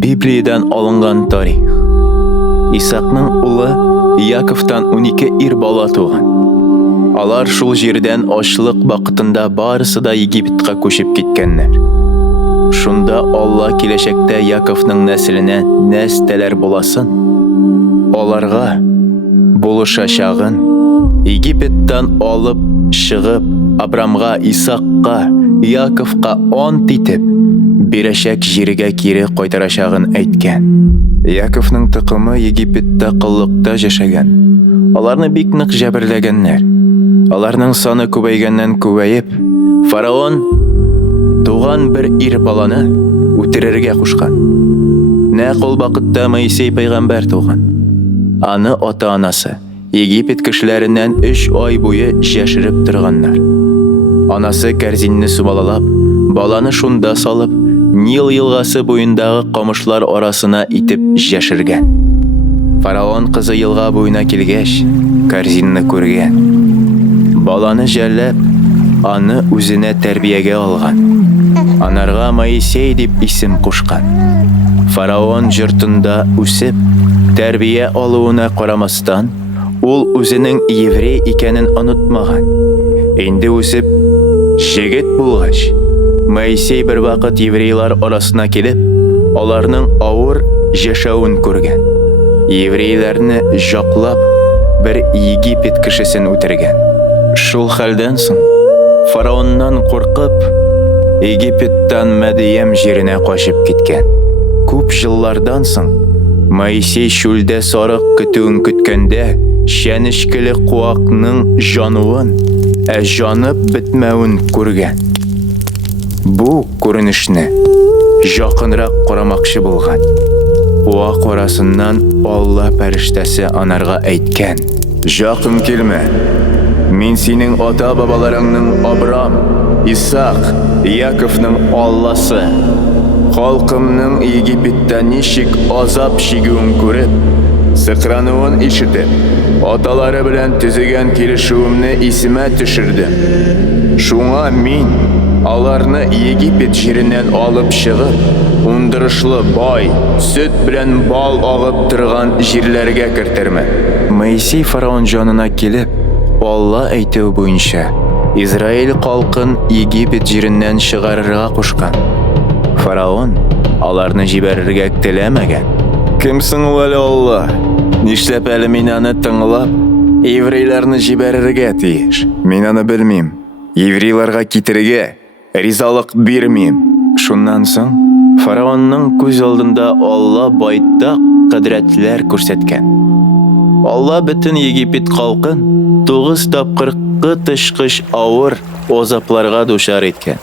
Библиядан алынган тарих. Исакның улы Яковтан 12 ир бала туган. Алар шул җирдән ачлык вакытында барысы да Египетка күчеп киткәннәр. Шунда Алла киләчәктә Яковның нәселенә нәстәләр буласын. Аларга булышачагын Египеттан алып чыгып, Абрамга, Исакка, Яковка ант итеп, бирәчәк җиргә кире кайтарачагын әйткән. Яковның тукымы Египетта кыллыкта яшәгән. Аларны бик нык җәберләгәннәр. Аларның саны күбәйгәннән күбәеп, фараон туган бер ир баланы үтерергә кушкан. Нәкъ ул вакытта Моисей пәйгамбәр туган. Аны ата-анасы Египет кешеләреннән 3 ай буе яшереп торганнар. Анасы кәрзинне субалалап, баланы шунда салып, Нил елгасы буендагы камышлар арасына итеп яшергән. Фараон кызы елга буена килгәч, кәрзинне күргән. Баланы жәлләп, аны үзенә тәрбиягә алган. Анарга Моисей дип исем кушкан. Фараон җортында үсеп, тәрбия алуына карамастан, ул үзенең еврей икәнен онытмаган. Инде үсеп, җегет булгач, Моисей бер вакыт еврейлар арасына килеп, аларның авыр яшәвен күргән. Еврейларны жаклап, бер Египет кешесен үтергән. Шул хәлдән соң фараоннан куркып, Египеттан Мәдиям җиренә качып киткән. Күп еллардан соң Моисей шүлдә сарык көтүен көткәндә, шәнечкеле куакның җануын, җанып бетмәвен күргән. Бу күренешне якынрак карамакчы булган. Куак арасыннан Алла фәрештәсе анарга әйткән: "Якын килмә. Мин синең ата-бабаларыңның Абрам, Исак, Яковның Алласы. Халкымның Египетта ничек азап чигүен күреп, сыкрануын ишетеп, аталары белән төзегән килешүемне исемә төшердем. Шуңа мин аларны Египет җиреннән алып чыгып, ундырышлы бай, сөт белән бал агып торган җирләргә кертермен." Моисей фараон җанына килеп, Алла әйтүе буенча, Израиль халкын Египет җиреннән чыгарырга кушкан. Фараон аларны җибәрергә теләмәгән. "Кем соң ул әле Алла? Нишләп әле мин аны тыңлап, еврейларны җибәрергә тиеш? Мин аны белмим. Еврейларга китергә ризалык бирмим." Шуннан соң фараонның күз алдында Алла байтак кыдрәтләр күрсәткән. Алла бөтен Египет халкын 9 тапкыр кытышкыч авыр азапларга дучар иткән.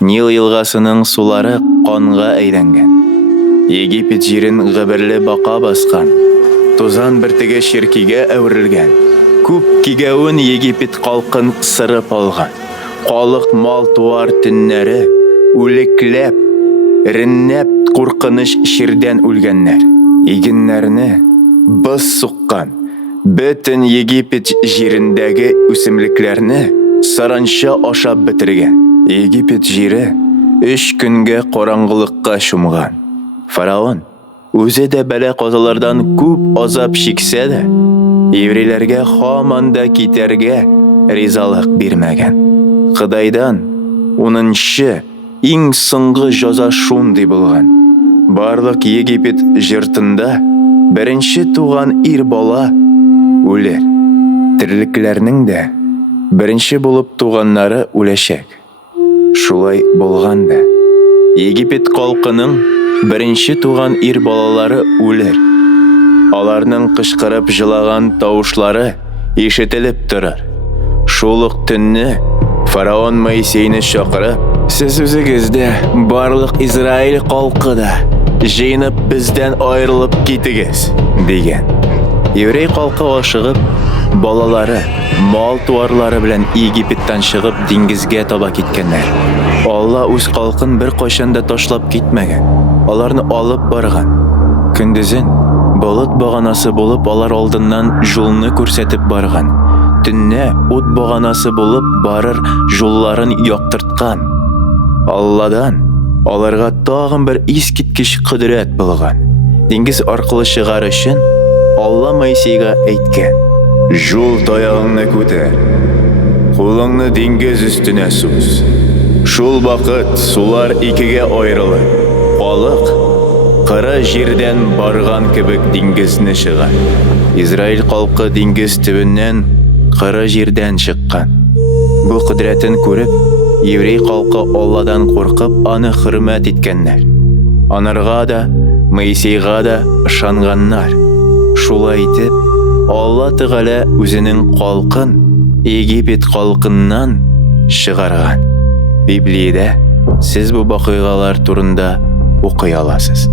Нил елгасының сулары канга әйләнгән. Египет җирен гыберле бака баскан. Тузан бертеге ширкигә әверелгән. Күп кигәвен Египет халкын сырып алган. Калык мал-туар төннәре үлекләп, реннәп куркыныч ширдән үлгәннәр. Игеннәрне быз суккан. Бөтен Египет җирендәге үсемлекләрне саранча ашап бетергән. Египет җире 3 көнгә караңгылыкка чумган. Фараон үзе дә бәла казалардан күп азап чиксә дә, еврейләргә һаман да китәргә ризалык бирмәгән. Худайдан 10нчы иң соңгы җәза шундый булган. Барлык Египет җиртында беренче туган ир бала үлер. Тирлекләрнең дә беренче булып туганнары үләчәк. Шулай булган да. Египет халкының беренче туган ир балалары үлер. Аларның кычкырып җылаган тавышлары ишетелеп торыр. Шул ук төнне фараон Моисейне чакырып: "Сез үзегез дә, барлык Израиль халкы да җыенып бездән аерылып китегез" дигән. Еврей халкы ашыгып, балалары, мал-туарлары белән Египеттан чыгып диңгезгә таба киткәннәр. Алла үз халкын бер кайчан да ташлап китмәгән. Аларны алып барган. Көндезен болыт баганасы булып алар алдыннан юлны күрсәтеп барган. Төнне ут баганасы булып барыр юлларын яктырткан. Алладан аларга тагын бер искиткеч кудрәт булган. Диңгез аркылы чыгар өчен Алла Моисейга әйткән: "Жул таягыңны күтәр, кулыңны диңгез өстенә сус. Шул вакыт сулар икегә аерылыр. Халык кыры җирдән барган кебек диңгезне чыгар." Израиль халкы диңгез төбеннән кыры җирдән чыккан. Бу кудрәтен күреп, еврей халкы Алладан куркып, аны хөрмәт иткәннәр. Анарга да, Моисейга да ышанганнар. Шулай итеп, Алла Тәгалә үзенең халкын Египет халкыннан чыгарган. Библиядә сез бу вакыйгалар турында укый аласыз.